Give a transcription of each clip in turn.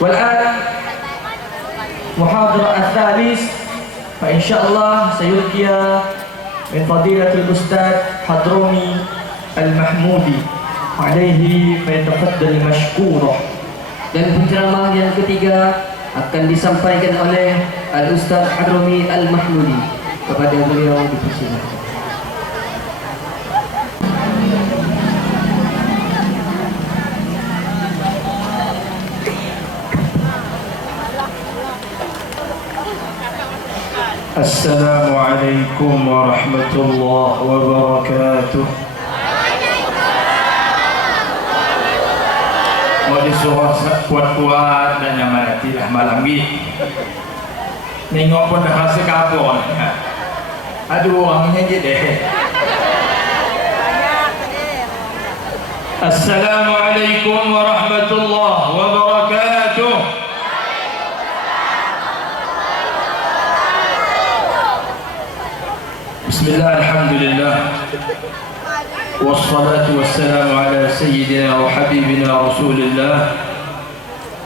والآن محاضرة الثالث فإن شاء الله سيلقي من فضيلة الأستاذ حضرمي المحمودي عليه فيتفضل مشكورا. Dan penceramah yang ketiga akan disampaikan oleh Al-Ustaz Hadromi Al-Mahmudi. Kepada beliau dipersilakan. Assalamualaikum warahmatullahi wabarakatuh. Mau disuruh kuat-kuat dan nyaman hati lah malam ni. Nengok pun dah rasa kabur. Aduh orangnya je deh. Assalamualaikum warahmatullahi wabarakatuh. Bismillah, alhamdulillah, wassalatu wassalamu ala sayyidina wa habibina rasulillah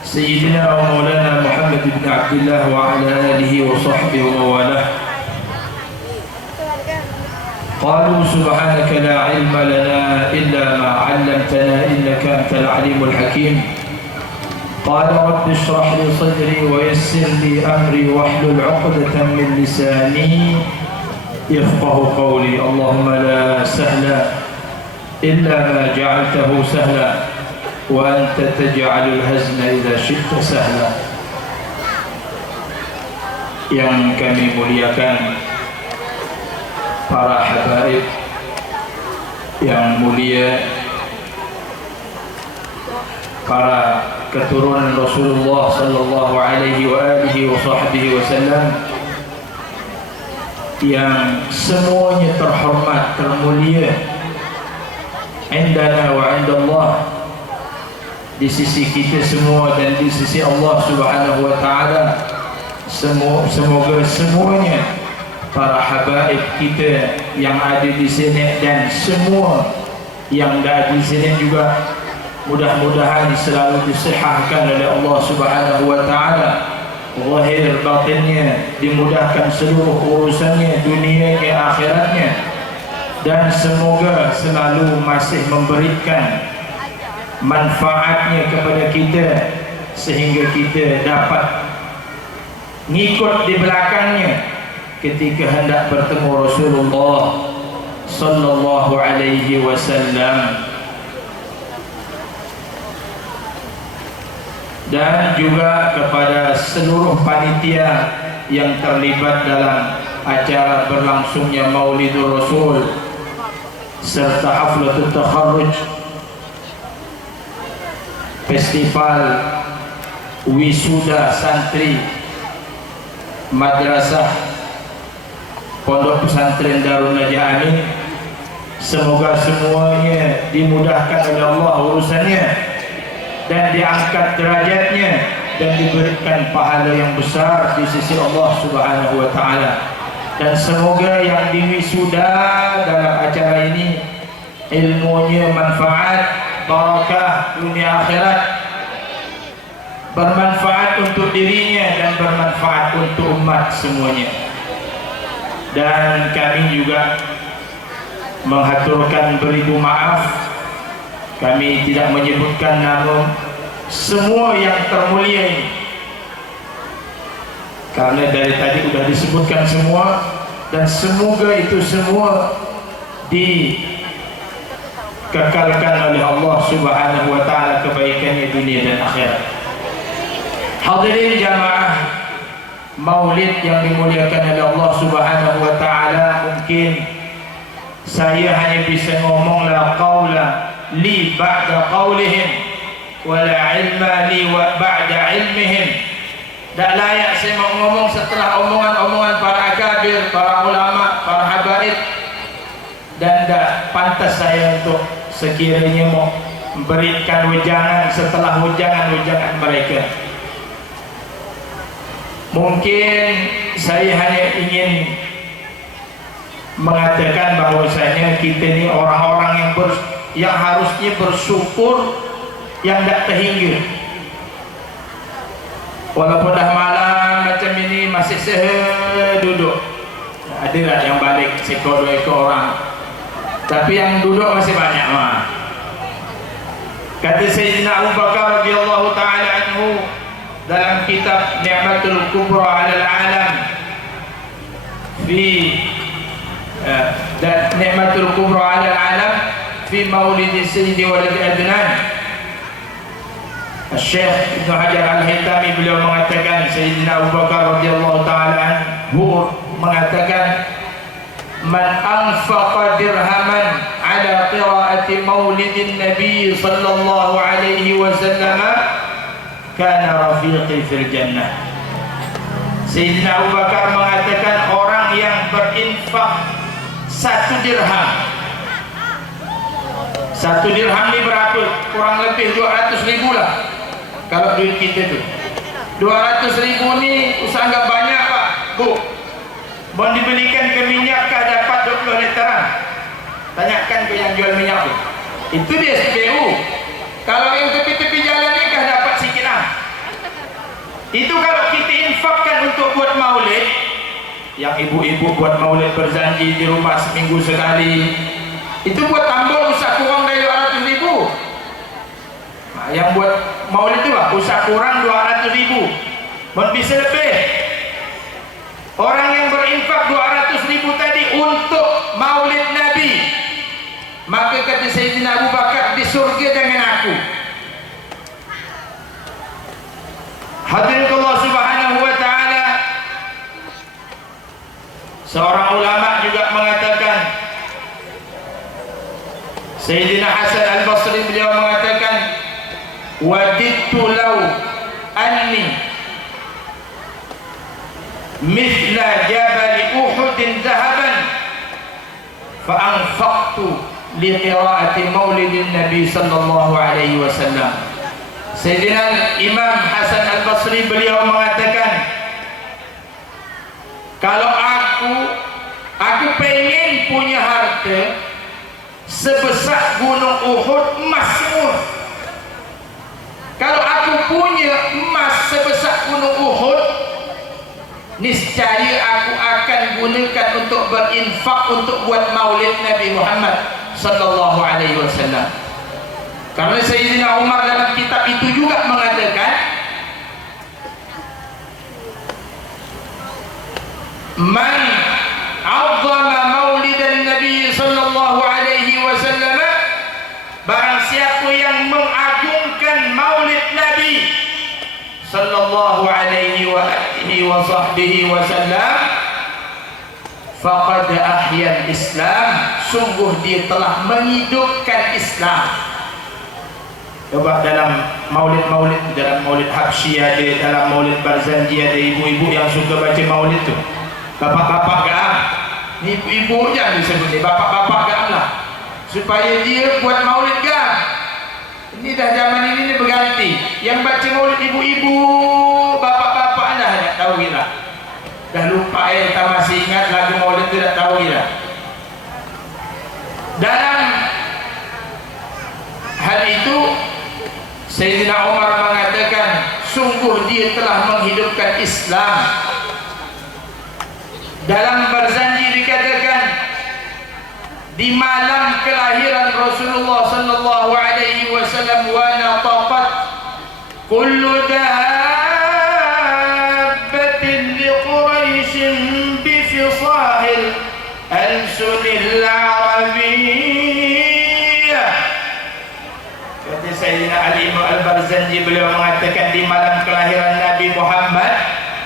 sayyidina wa maulana Muhammad ibn Abdullah wa ala alihi wa sahbihi wa mawalah. Qalu subhanaka la ilma lana illa ma 'allamtana innaka antal alimul hakim. Qala rabbi ishrah li sadri wa yassir li amri wahlul 'uqdatan min lisani يفقه قولي. اللهم لا سهل إلا ما جعلته سهلا وأنت تجعل الهزن إذا شئت سهلا. Yang kami muliakan para habaib yang mulia, para keturunan Rasulullah sallallahu alaihi wa alihi wa sahbihi wasallam yang semuanya terhormat, termulia indana wa indallah, di sisi kita semua dan di sisi Allah subhanahu wa ta'ala. Semoga semuanya para habaib kita yang ada di sini dan semua yang ada di sini juga mudah-mudahan selalu disihahkan oleh Allah subhanahu wa ta'ala, zahir batinnya dimudahkan seluruh urusannya, dunianya, akhiratnya, dan semoga selalu masih memberikan manfaatnya kepada kita sehingga kita dapat ngikut di belakangnya ketika hendak bertemu Rasulullah sallallahu alaihi wasallam. Dan juga kepada seluruh panitia yang terlibat dalam acara berlangsungnya Maulidur Rasul serta haflatul takharruj, festival wisuda santri madrasah Pondok Pesantren Darun Najah Amin. Semoga semuanya dimudahkan oleh Allah urusannya dan diangkat derajatnya dan diberikan pahala yang besar di sisi Allah subhanahu wa ta'ala. Dan semoga yang diwisuda dalam acara ini ilmunya manfaat, barakah dunia akhirat, bermanfaat untuk dirinya dan bermanfaat untuk umat semuanya. Dan kami juga menghaturkan beribu maaf. Kami tidak menyebutkan nama semua yang termulia ini karena dari tadi sudah disebutkan semua, dan semoga itu semua dikekalkan oleh Allah subhanahu wa ta'ala kebaikannya dunia dan akhirat. Hadirin jamaah maulid yang dimuliakan oleh Allah subhanahu wa ta'ala, mungkin saya hanya bisa ngomong la qawla li ba'da qawlihim wa la ilma li wa ba'da ilmihim. Tak layak saya mau ngomong setelah omongan-omongan para akabir, para ulama, para habaib, dan tak pantas saya untuk sekiranya mau memberikan wejangan setelah wejangan mereka. Mungkin saya hanya ingin mengatakan bahwasanya kita ini orang-orang yang harusnya bersyukur yang tak terhingga. Walaupun dah malam macam ini masih duduk. Ada lah yang balik seekor dua ekor orang, tapi yang duduk masih banyak. Kata Sayyidina Abu Bakar radhiyallahu taala anhu dalam kitab Ni'matul Kubra 'alal 'alam fi Ni'matul Kubra 'alal 'alam fi Maulid Sayyidi Walid Adnan, Syekh Ibn Hajar Al-Haytami beliau mengatakan, Sayyidina Abu Bakar radhiyallahu taala anhu mengatakan, man anfaqa dirhaman ala qiraati maulidin nabi sallallahu alaihi wasallam kana rafiqi fil jannah. Sayyidina Abu Bakar mengatakan, orang yang berinfak 1 dirham. 1 dirham ni berapa? Kurang lebih 200.000 lah kalau duit kita tu. 200.000 ni usah anggap banyak pak, bu. Mau dibelikan ke minyak kah dapat 20 literan? Tanyakan ke yang jual minyak tu. Itu dia SPBU. Kalau yang tepi-tepi jalan ni kah dapat sikit lah. Itu kalau kita infakkan untuk buat maulid. Yang ibu-ibu buat maulid berjanji di rumah seminggu sekali, itu buat tambah usah kurang dari 200.000. Nah, yang buat maulid tu lah usah kurang 200.000. Mau bisa lebih. Orang yang berinfak 200.000 tadi untuk maulid Nabi, maka kata Sayyidina Abu Bakar, di surga dengan aku. Hadirin Allah Subhanahu wa taala, seorang ulama juga mengatakan, Sayyidina Hasan Al-Basri beliau mengatakan, wadidtu law anni mithla jabal Uhud zahaban fa anfaqtu li qiraati maulidin Nabi sallallahu alaihi wasallam. Sayyidina Imam Hasan Al-Basri beliau mengatakan, kalau aku pengen punya harta sebesar gunung Uhud emas semua. Kalau aku punya emas sebesar gunung Uhud, niscaya aku akan gunakan untuk berinfak untuk buat maulid Nabi Muhammad sallallahu alaihi wasallam. Karena Sayyidina Umar dalam kitab itu juga mengatakan, man 'azzama maulidan Nabi sallallahu alaihi wasallam, barang siapa yang mengagungkan maulid Nabi sallallahu alaihi wa sahbihi wasallam, faqad ahya al-Islam, sungguh dia telah menghidupkan Islam. Coba dalam maulid-maulid, dalam maulid Habsyi ada, dalam maulid Barzanji ada ibu-ibu yang suka baca maulid tu. Bapak-bapak gam, ni ibu-ibu jangan disebut ni, bapak-bapak gam lah, supaya dia buat maulid gam. Ini dah zaman ini berganti. Yang baca maulid ibu-ibu, bapak-bapak dah tak tahu kita. Dah lupa tak masih ingat lagu maulid tu, tak tahu kita. Dalam hal itu Sayyidina Umar mengatakan, sungguh dia telah menghidupkan Islam. Dalam Barzanji dikatakan, di malam kelahiran Rasulullah sallallahu alaihi wasallam, wa nataqat kullu dabbatin li Quraisyin bi fisahil al-sunil arabiyyah. Kata Sayyidina Ali Al-Barzanji, beliau mengatakan, di malam kelahiran Nabi Muhammad,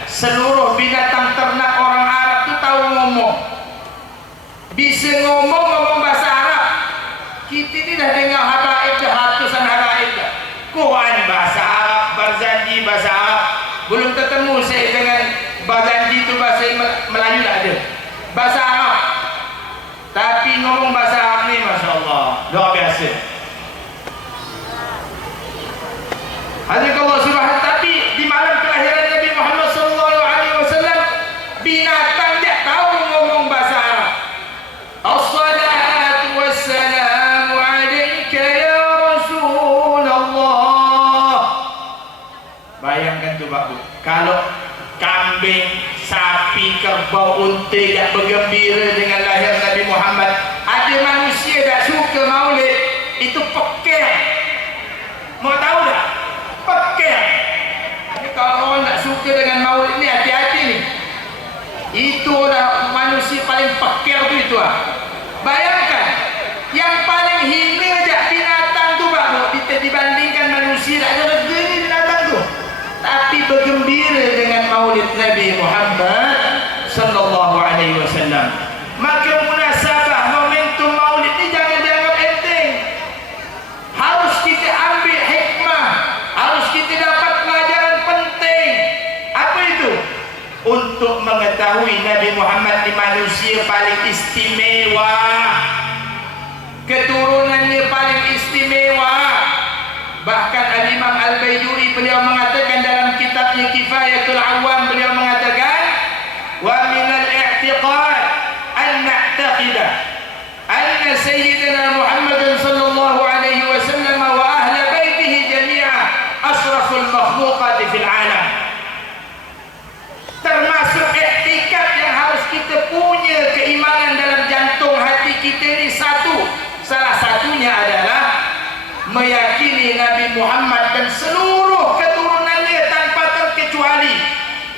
seluruh binatang ternak orang Arab tu tahu ngomong, bisa ngomong bahasa Arab. Kita ni dah dengar habaib dah, ratusan habaib dah. Quran bahasa Arab, Barzanji bahasa Arab. Belum ketemu saya dengan Barzanji tu bahasa Melayu tak ada, bahasa Arab. Tapi ngomong bahasa Arab ni Masya Allah, luar biasa. Hadirin subhanahu. Tapi di malam kelahiran Nabi Muhammad sallallahu alaihi wasallam, binatang dia tahu ngomong bahasa Arab. As-salatu wassalamu alayka ya Rasulullah Pak Bu. Kalau kambing, sapi, kerbau, unta tak bergembira dengan lahir Nabi Muhammad, ada manusia tak suka maulid, itu pekir. Mau tahu tak? Pekir. Jadi kalau orang tak suka dengan maulid ni, hati-hati ni. Itu dah manusia paling pekir tu itu ah. Bayangkan, yang paling hina je binatang tu Pak Bu, dibandingkan manusia, tak ada reganya binatang tu. Tapi bergembira dengan maulid Nabi Muhammad sallallahu alaihi wasallam. Maka munasabah momentum maulid ni jangan dianggap enteng. Harus kita ambil hikmah, harus kita dapat pelajaran penting. Apa itu? Untuk mengetahui Nabi Muhammad ni manusia paling istimewa, keturunannya paling istimewa. Bahkan Al-Imam Al-Baijuri beliau mengatakan dalam kitabnya Kifayatul Awam, beliau mengatakan wa minal i'tiqad an na'taqida anna sayyidina Muhammad sallallahu alaihi wasallam wa ahla baitihi jami'a asraful makhluqat fil alam. Termasuk i'tikad yang harus kita punya keimanan dalam jantung hati kita ni satu. Salah satunya adalah meyakini Nabi Muhammad dan seluruh keturunannya tanpa terkecuali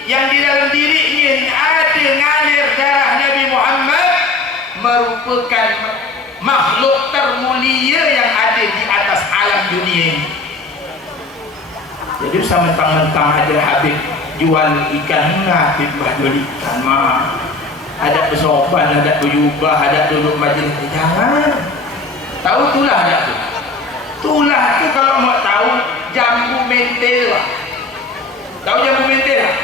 yang di dalam dirinya ada ngalir darah Nabi Muhammad merupakan makhluk termulia yang ada di atas alam dunia ini. Jadi usah mentang-mentang ada Habib jual ikan Habib jual ikan mah ada bersopan, ada berjubah, ada duduk majlis. Jangan. Tahu itulah ada tu. Tulah tu kalau mau tahu jambu mente tu. Tahu jambu mente tak?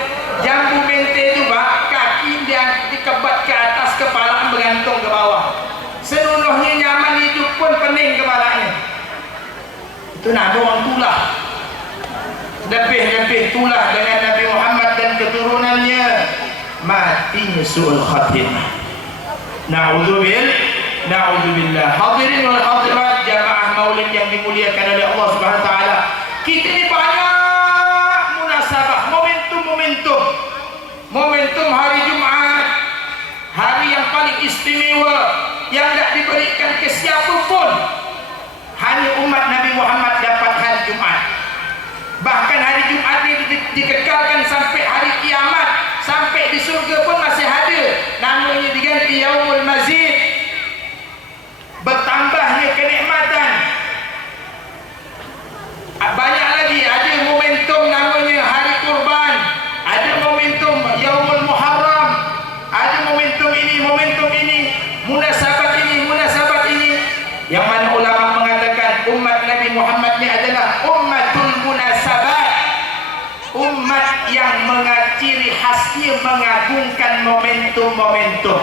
Jambu mente tu Pak, kaki dia dikebat ke atas, kepala bergantung ke bawah. Seluruhnya nyaman hidup pun pening kepalanya. Itu nak orang tulah. Lebih-lebih tulah dengan Nabi Muhammad dan keturunannya, matinya su'ul khatimah. Na'udzubillah. Hadirin wal hadirat jamaah maulid yang dimuliakan oleh Allah Subhanahu wa taala. Kita ni banyak munasabah, momentum hari Jumaat, hari yang paling istimewa yang tak diberikan ke siapa pun. Hanya umat Nabi Muhammad dapat hari Jumaat. Bahkan hari Jumaat ini dikekalkan sampai hari kiamat, sampai di surga pun masih ada. Namanya diganti Yaumul Mazid. Bertambahnya kenikmatan. Banyak lagi, ada momentum namanya hari kurban, ada momentum Yaumul Muharram, ada momentum ini, munasabat ini, yang mana ulama mengatakan umat Nabi Muhammad ini adalah ummatul munasabat, umat yang ciri khasnya mengagungkan momentum-momentum.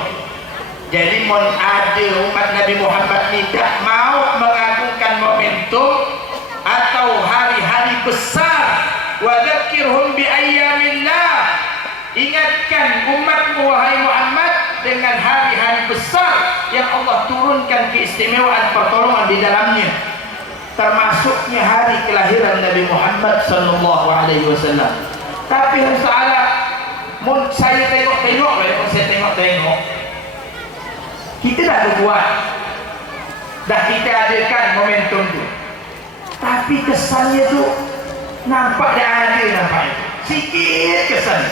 Jadi ada umat Nabi Muhammad ni tak mau mengagungkan momentum atau hari-hari besar. Wa dzakirhum bi ayyamillah. Ingatkan umatmu wahai Muhammad dengan hari-hari besar yang Allah turunkan keistimewaan pertolongan di dalamnya. Termasuknya hari kelahiran Nabi Muhammad sallallahu alaihi wasallam. Tapi saya tengok kita dah berbuat, dah kita adakan momentum tu, tapi kesannya tu nampak dah ada, nampak sikit kesan.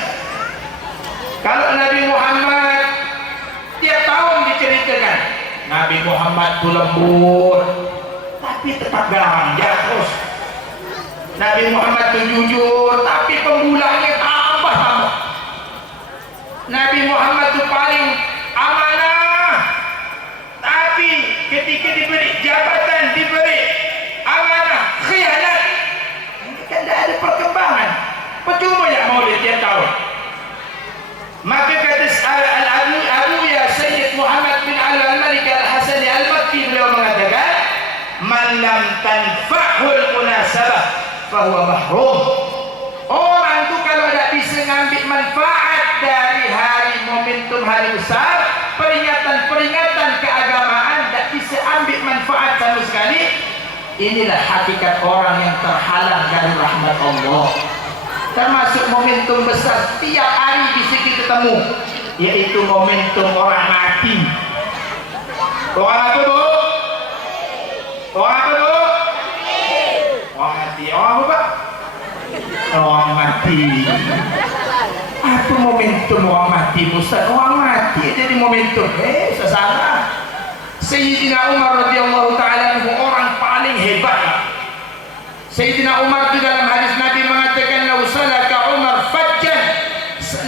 Kalau Nabi Muhammad tiap tahun diceritakan Nabi Muhammad tu lembut tapi tetap ganjar terus. Nabi Muhammad tu jujur tapi pembulanya tambah. Nabi Muhammad tu paling amanah, tapi ketika diberi jabatan, diberi amanah, khianat. Ini kan tidak ada perkembangan. Percuma ya maulid tiap tahun. Maka kata Al-Abu ya Sayyid Muhammad bin Al-Malik Al-Hasani Al-Makki, beliau mengatakan man lam tanfa'hul munasabah fahuwa mahrum. Orang tu kalau tak bisa ngambil manfaat dari hari momentum hari besar, peringatan keagamaan, tak bisa ambil manfaat sama sekali, inilah hakikat orang yang terhalang dari rahmat Allah. termasuk momentum besar tiap hari bisa kita temu, yaitu momentum orang mati. Orang apa bu? Orang apa bu? Orang mati. Orang apa pak? Orang mati. Apa momentum orang mati Ustaz? Orang mati jadi momentum. Salah. Sayyidina Umar radhiyallahu taala anhu orang paling hebat. Sayyidina Umar itu dalam hadis Nabi mengatakan, "Lau salaka Umar fajjan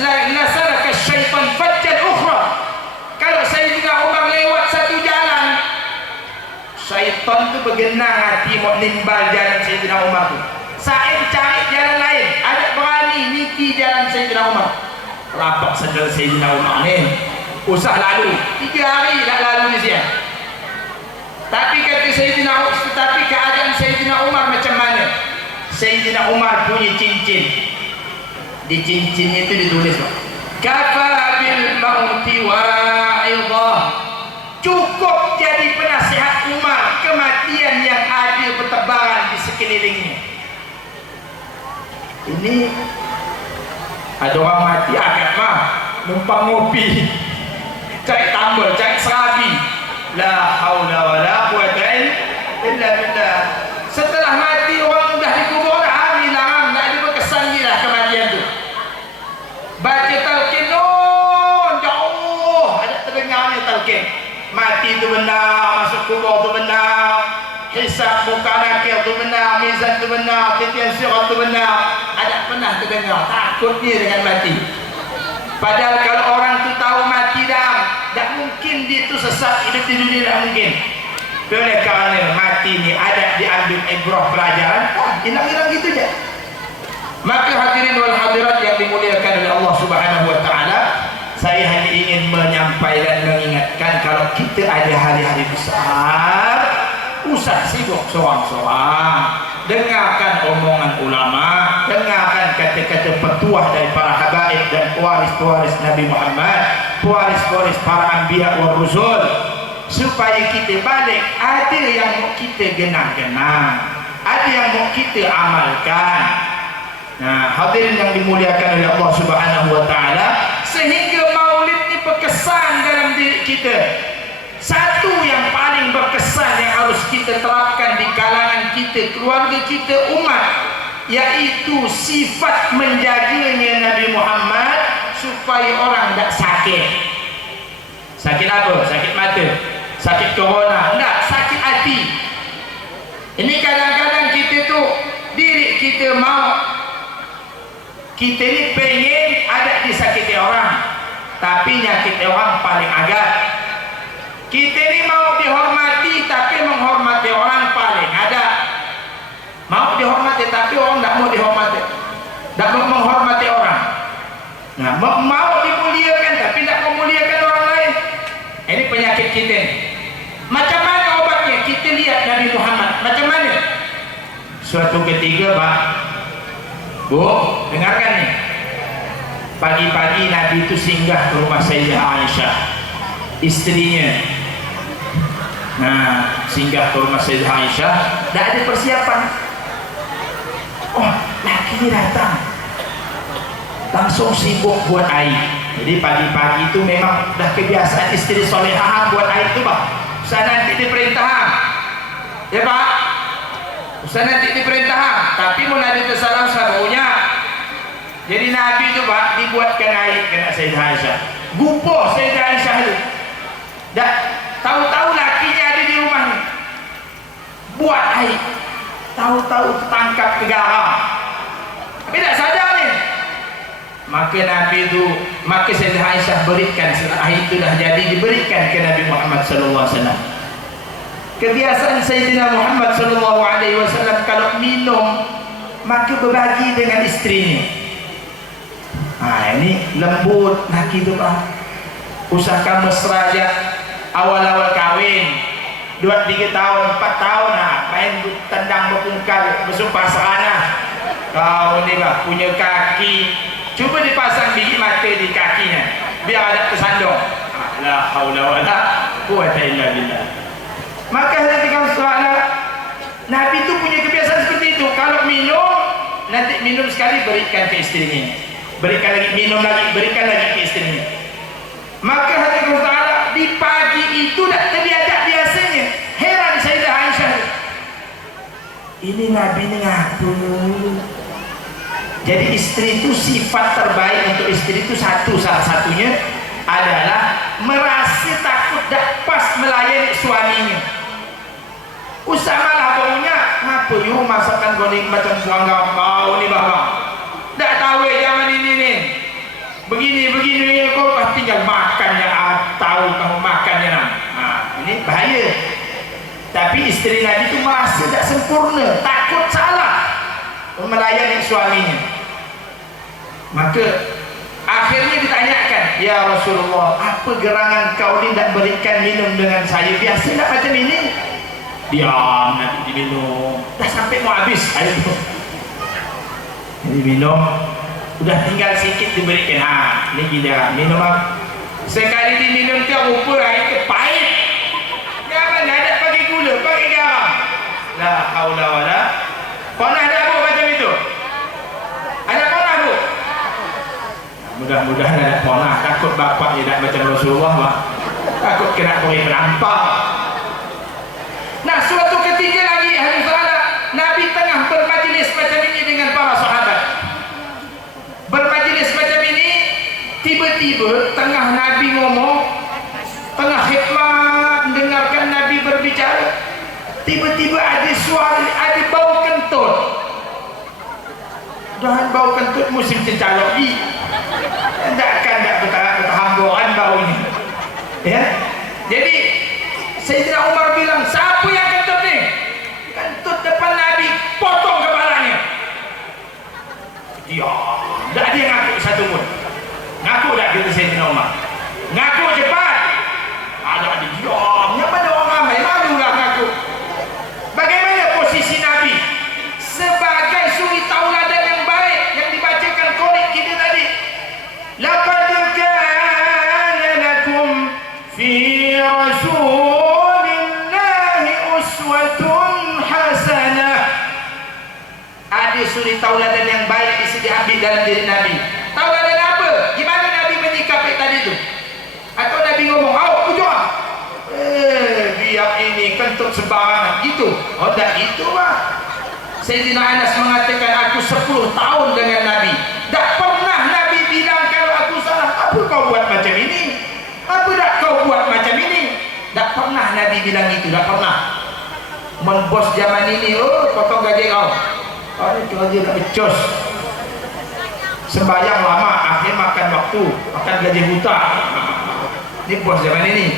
la salaka syaitan fajjan ukhra." Kalau Sayyidina Umar lewat satu jalan, syaitan itu bergenang hati mau nimbal jalan Sayyidina Umar itu. Said cari jalan lain, ada berani niki jalan Sayyidina Umar. Rapat saja Sayyidina Umar ni, usah lalu 3 hari nak lalu di sini. Tapi kata Sayyidina Umar, tetapi keadaan Sayyidina Umar macam mana? Sayyidina Umar punya cincin. Di cincinnya itu ditulis, "Kafa bil mauti wa'idhah." Cukup jadi penasihat Umar kematian yang ada bertebaran di sekelilingnya. Ini ada orang mati agak mah numpang ngopi, cari tambal, cari serabi. La haula wala quwata illa billah. Setelah mati orang dah dikubur, hilang, tak ada berkesan dia lah kematian tu. Baca talqin, jauh ada terdengarnya talqin. Mati tu benar, masuk kubur tu benar, hisab muka nakir tu benar, mizan tu benar, titian sirat tu benar. Ada pernah terdengar, takut dia dengan mati. Padahal kalau orang tu tahu mati dah, tak mungkin dia tu sesat hidup di dunia, tak mungkin. Oleh kerana mati ni ada diambil ibrah pelajaran, hilang-hilang gitu je. Maka hadirin wal hadirat yang dimuliakan oleh Allah Subhanahu wa taala, saya hanya ingin menyampaikan dan mengingatkan kalau kita ada hari-hari besar, usah sibuk seorang-seorang. Dengarkan omongan ulama, dengarkan kata-kata petuah dari para habaib dan pewaris-pewaris Nabi Muhammad, pewaris-pewaris para anbiya wa rusul, supaya kita balik ada yang mau kita genang-genang, ada yang mau kita amalkan. Nah, hadirin yang dimuliakan oleh Allah Subhanahu wa taala, sehingga maulid ni berkesan dalam diri kita. Satu yang paling berkesan yang harus kita terapkan di kalangan kita, keluarga kita, umat, yaitu sifat menjaganya Nabi Muhammad supaya orang tak sakit. Sakit apa? Sakit mata, sakit corona, enggak, sakit hati. Ini kadang-kadang kita tu, diri kita mau, kita ni pengen ada disakiti orang, tapi nyakiti orang paling agak. Kita ni mau dihormati, tapi menghormati orang paling ada. Mau dihormati, tapi orang tak mau dihormati, tak mau menghormati orang. Nah, mau dimuliakan, tapi tak memuliakan orang lain. Ini penyakit kita. Macam mana obatnya? Kita lihat Nabi Muhammad. Macam mana? Suatu ketika, Pak, Bu, dengarkan nih. Pagi-pagi Nabi itu singgah ke rumah Sayyidah Aisyah, istrinya. Nah, singgah ke rumah Sayyidah Aisyah, tak ada persiapan. Oh, laki datang, langsung sibuk buat air. Jadi pagi-pagi itu memang dah kebiasaan istri solehah buat air itu, Pak. Usah nanti diperintah, ya Pak. Usah nanti diperintah, tapi mau ada tersalah sabunya. Jadi Nabi itu, Pak, dibuatkan air kena Sayyidah Aisyah. Gupoh Sayyidah Aisyah itu. Dah tahu-tahu lakinya ada di rumahnya, buat air. Tahu-tahu tertangkap ke garam, tapi tak sadar ni. Maka Nabi itu, maka Sayyidah Aisyah berikan, setelah air itu dah jadi, diberikan ke Nabi Muhammad sallallahu alaihi wasallam. Kebiasaan Sayyidina Muhammad sallallahu alaihi wasallam kalau minum maka berbagi dengan istrinya. Ini lembut laki tu, Pak. Usahakan mesra aja awal-awal kahwin, 2-3 tahun, 4 tahun main tendang berpungkal, bersumpah serana. Kau ni, Pak, punya kaki, cuba dipasang biji mata di kakinya biar ada tersandung. La haula wala quwata illa billah. Maka nanti kamu saudara, Nabi itu punya kebiasaan seperti itu. Kalau minum, nanti minum sekali berikan ke istrinya, berikan lagi, minum lagi, berikan lagi ke istrinya. Maka hati Rasulullah di pagi itu tak terbiasa biasanya. Heran Sayyidah Aisyah, ini Nabi ni ngapa? Jadi istri itu sifat terbaik untuk istri itu salah satunya adalah merasa takut tak pas melayani suaminya. Usama lah baunya, ngapa you masakan kau ni macam suangga bau ni bang? Tak tahu zaman ini ni. Begini kau pasti tinggal makannya, tahu kamu makannya nak. Ini bahaya. Tapi istri Nabi itu merasa tak sempurna, takut salah melayani suaminya. Maka akhirnya ditanyakan, ya Rasulullah, apa gerangan kau ni tak berikan minum dengan saya? Biasa tak macam ini? Diam, nanti diminum. Dah sampai mau habis air tu. Ini minum, udah tinggal sikit diberikan. Ini gila, minum apa? Sekali diminum tu rupa air tu pahit. Jangan ada pakai gula, pakai garam. La haula wala. Pernah ada apa macam itu? Ada pernah bu? Mudah-mudahan ada pernah. Takut bapak tidak macam Rasulullah lah. Takut kena orang merampak. Nah, suatu ketika lagi hari salat Nabi tengah bermajlis macam ini dengan para sahabat. Bermajlis macam ini, tiba-tiba tengah Nabi ngomong, tengah khidmat mendengarkan Nabi berbicara, tiba-tiba ada suara, ada bau kentut. Dan bau kentut musim cencalok ni. Takkan tak berhamburan baunya. Ya. Jadi Sayyidina Umar bilang, siapa yang kentut ni? Kentut depan Nabi, potong kepalanya. Ya, tak ada yang ngaku satu pun. Ngaku tak kata Sayyidina Umar? Ngaku cepat. Ada diam. Yang mana orang ramai, malulah ngaku. Bagaimana posisi Nabi? Sebagai suri tauladan yang baik yang dibacakan Qur'an kita tadi. Laqad kana lakum fi rasul suri tauladan yang baik isi diambil dalam diri Nabi. Tauladan apa? Gimana Nabi menyikapi tadi itu? Atau Nabi ngomong, "Au, ujung." Biar ini kentut sembarangan gitu. Oh, tak gitu lah. Sayyidina Anas mengatakan, aku 10 tahun dengan Nabi. Tak pernah Nabi bilang kalau aku salah, apa kau buat macam ini? Apa tak kau buat macam ini? Tak pernah Nabi bilang itu, tak pernah. Membos zaman ini, oh, potong gaji kau. Oh, itu aja nak becos. Sembayang lama, akhir makan waktu, makan gaji buta. Ini bos zaman ini.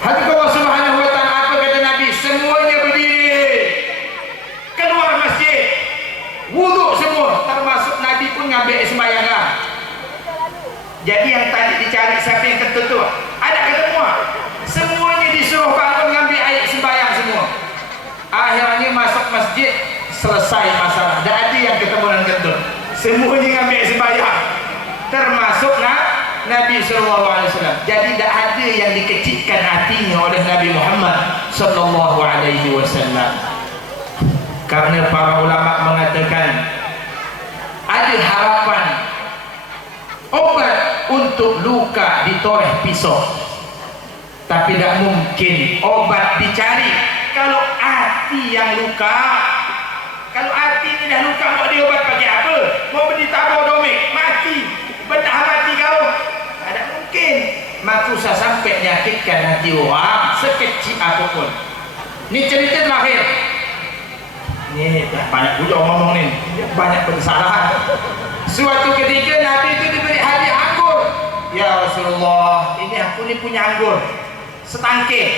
Hati Allah Subhanahu wa ta'ala, apa kata Nabi? Semuanya berdiri, keluar masjid, wuduk semua, termasuk Nabi pun ngambil sembayang lah. Jadi yang tadi dicari siapa yang kentut tu, ada kata semua. Semuanya disuruh bangun ngambil air sembayang semua. Akhirnya masuk masjid, selesai masalah. Tak ada yang ketemu dengan kentut. Semuanya ngambil sembahyang, termasuk Nabi SAW. Jadi tak ada yang dikecilkan hatinya oleh Nabi Muhammad SAW. Karena para ulama mengatakan ada harapan obat untuk luka ditoreh pisau, tapi tak mungkin obat dicari kalau hati yang luka. Kalau hati ni dah luka, mau diobat pakai apa? Mau beli tabur domik, mati, bedah mati kau. Tak mungkin. Maka usah sampai menyakitkan hati orang sekecil apapun. Ni cerita terakhir. Ni banyak juga orang ngomong ni, banyak kesalahan. Suatu ketika Nabi itu diberi hadiah anggur. Ya Rasulullah, ini aku ni punya anggur setangkir.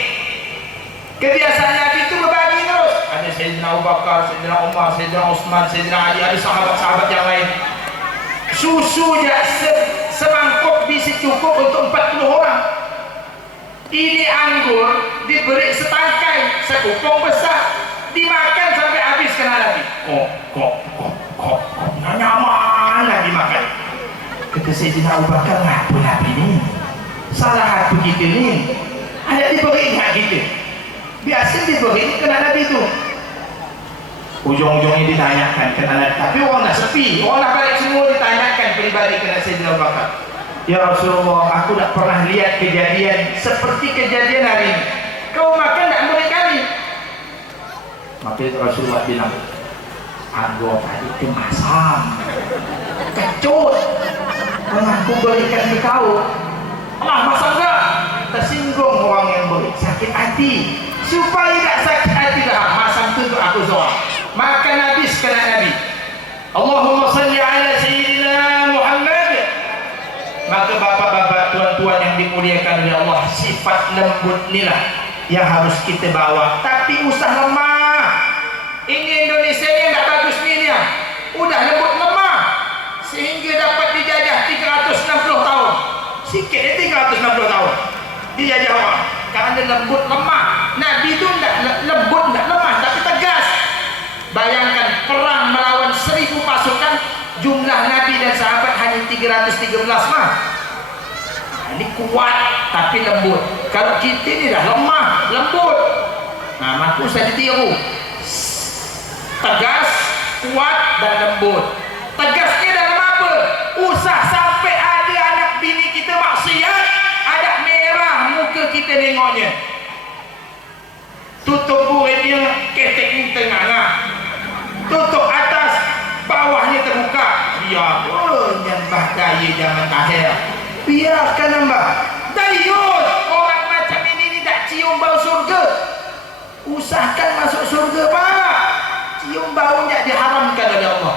Kebiasaan Nabi itu berbagi terus. Ada Sayyidina Abu Bakar, Sayyidina Umar, Sayyidina Utsman, Sayyidina Ali, ada sahabat-sahabat yang lain. Susunya semangkuk bisa cukup untuk 40 orang. Ini anggur diberi setangkai, sekupung besar, dimakan sampai habis kena Nabi. Kok. Nyaman lah dimakan. Kata Sayyidina Abu Bakar, ngapa Nabi ni? Salah hati kita ni. Ada diberi hak kita. Biasa diberi kena Nabi itu. ujung-ujungnya ditanyakan kena, tapi orang dah sepi, orang dah balik semua, ditanyakan pribadi kena Sayyidina Abu Bakar. Ya Rasulullah, aku tak pernah lihat kejadian seperti kejadian hari ini. Kau makan tak boleh kali. Maka Rasulullah bilang, aku tadi kemasam, kecut, aku berikan ke kau. Allah masa enggak? Tersinggung orang yang beri, sakit hati. Supaya tak sakit hati dah, masam tu untuk aku soal. Makan habis kena Nabi. Allahumma salli ala Sayyidina Muhammad. Maka bapak-bapak, tuan-tuan yang dimuliakan oleh Allah, sifat lembut inilah yang harus kita bawa. Tapi usah lemah. Ini Indonesia yang tak bagus ni ya. Udah lembut lemah sehingga dapat dijajah 360 tahun. Sikit 360 tahun dijajah orang kerana lembut lemah. Nabi tu tak lembut, tak lemah, tapi tegas. Bayangkan perang melawan 1000 pasukan, jumlah Nabi dan sahabat hanya 313 mah. Ini kuat tapi lembut. Kalau kita ni dah lemah, lembut, nah maka usah ditiru. Tegas, kuat dan lembut. Tegasnya dalam apa? Usah sampai ada anak bini kita maksiat, ada merah muka kita nengoknya. Tutup buritnya, ketek ni tengah. Tutup atas, bawahnya terbuka. Ya pun yang bahaya zaman akhir. Biarkan hamba. Dayus, orang macam ini tak cium bau surga. Usahakan masuk surga, Pak. Cium baunya diharamkan oleh Allah.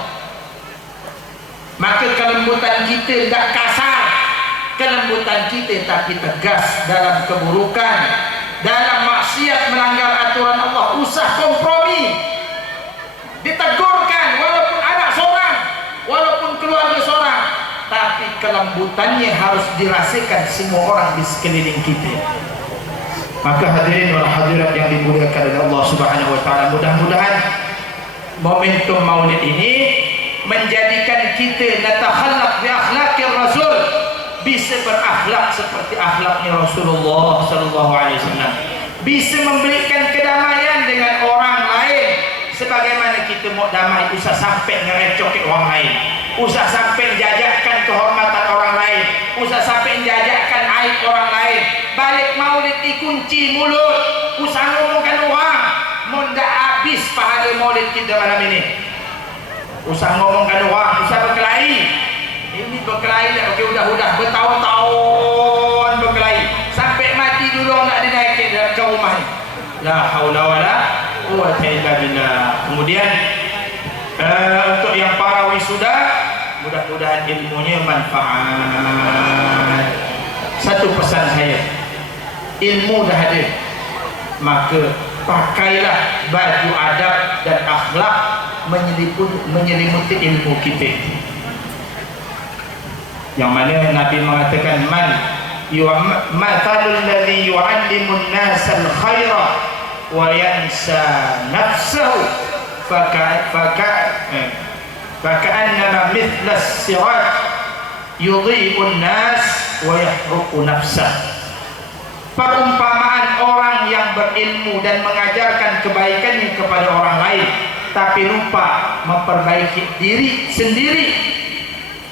Maka kelembutan kita tak kasar, kelembutan kita tapi tegas dalam keburukan, dalam maksiat melanggar aturan Allah. Usah kompromi, ditegurkan walaupun anak seorang, walaupun keluarga seorang, tapi kelembutannya harus dirasakan semua orang di sekeliling kita. Maka hadirin wal hadirat yang dimuliakan oleh Allah Subhanahu wa taala, mudah-mudahan momentum Maulid ini menjadikan kita natakhallaq bi akhlaqir Rasul, bisa berakhlak seperti akhlaknya Rasulullah sallallahu alaihi wasallam, bisa memberikan kedamaian dengan orang lain. Sebagaimana kita mau damai, usah sampai ngerecokin orang lain, usah sampai jajakkan kehormatan orang lain, usah sampai jajakkan aib orang lain. Balik Maulid dikunci mulut, usah ngomongkan orang. Munda habis pahala Maulid kita malam ini. Usah ngomongkan orang, usah berkelahi. Ini berkelahi tak pakai udah-udah, bertahun-tahun berkelahi sampai mati dulu nak dinaikin ke rumah ni. La haula wala quwwata illa billah. Kemudian untuk yang para wisuda, mudah-mudahan ilmunya manfaat. Satu pesan saya, ilmu dah ada, maka pakailah baju adab dan akhlak menyelimuti ilmu kita. Yang mana Nabi mengatakan, mathalul ladzi yu'allimun nasal khaira wa yansa nafsahu faka'annama mithla as-sirat yudhi'un nas wa yahruqu nafsah. Perumpamaan orang yang berilmu dan mengajarkan kebaikannya kepada orang lain tapi lupa memperbaiki diri sendiri,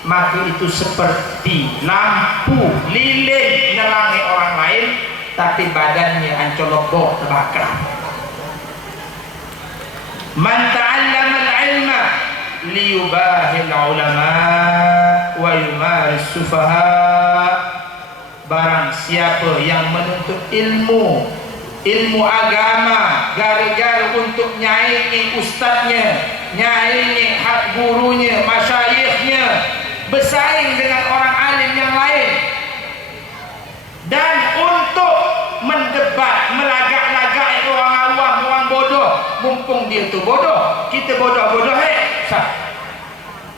maka itu seperti lampu lilin nerangi orang lain tapi badannya hancur lebur terbakar. Man ta'allama al-ilma liyubahil ulama wa yumaris sufaha. Barang siapa yang menuntut ilmu agama gara-gara untuk nyaingi ustaznya, nyaingi hak gurunya, masyayikhnya, bersaing dengan orang alim yang lain, dan untuk mendebat, melagak-lagak orang awam, orang bodoh, mumpung dia tu bodoh, kita bodoh-bodoh,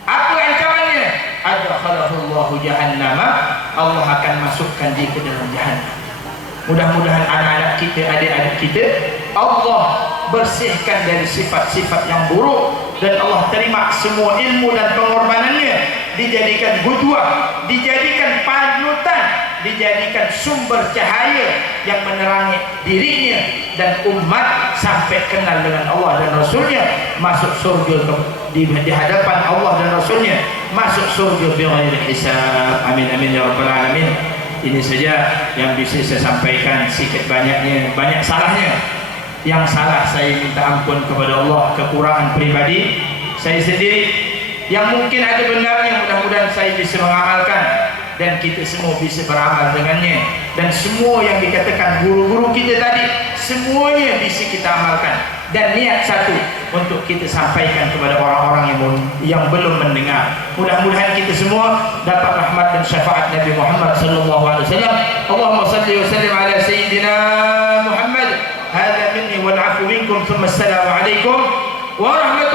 apa ancamannya? Adkhalahullahu jahannama, Allah akan masukkan dia ke dalam jahannam. Mudah-mudahan anak-anak kita, adik-adik kita, Allah bersihkan dari sifat-sifat yang buruk, dan Allah terima semua ilmu dan pengorbanannya dijadikan qudwah, dijadikan panutan, dijadikan sumber cahaya yang menerangi dirinya dan umat sampai kenal dengan Allah dan Rasulnya, masuk surga di hadapan Allah dan Rasulnya, masuk surga bighairi hisab. Amin amin ya rabbal alamin. Ini saja yang bisa saya sampaikan, sedikit banyaknya banyak salahnya. Yang salah saya minta ampun kepada Allah, kekurangan pribadi saya sendiri. Yang mungkin ada benarnya, mudah-mudahan saya bisa mengamalkan dan kita semua bisa beramal dengannya. Dan semua yang dikatakan guru-guru kita tadi, semuanya bisa kita amalkan. Dan niat satu untuk kita sampaikan kepada orang-orang yang belum mendengar. Mudah-mudahan kita semua dapat rahmat dan syafaat Nabi Muhammad sallallahu alaihi wasallam. Allahumma salli wa sallim ala sayyidina Muhammad. Hadza minni wal 'afwu minkum, thumma assalamu alaikum warahmatullahi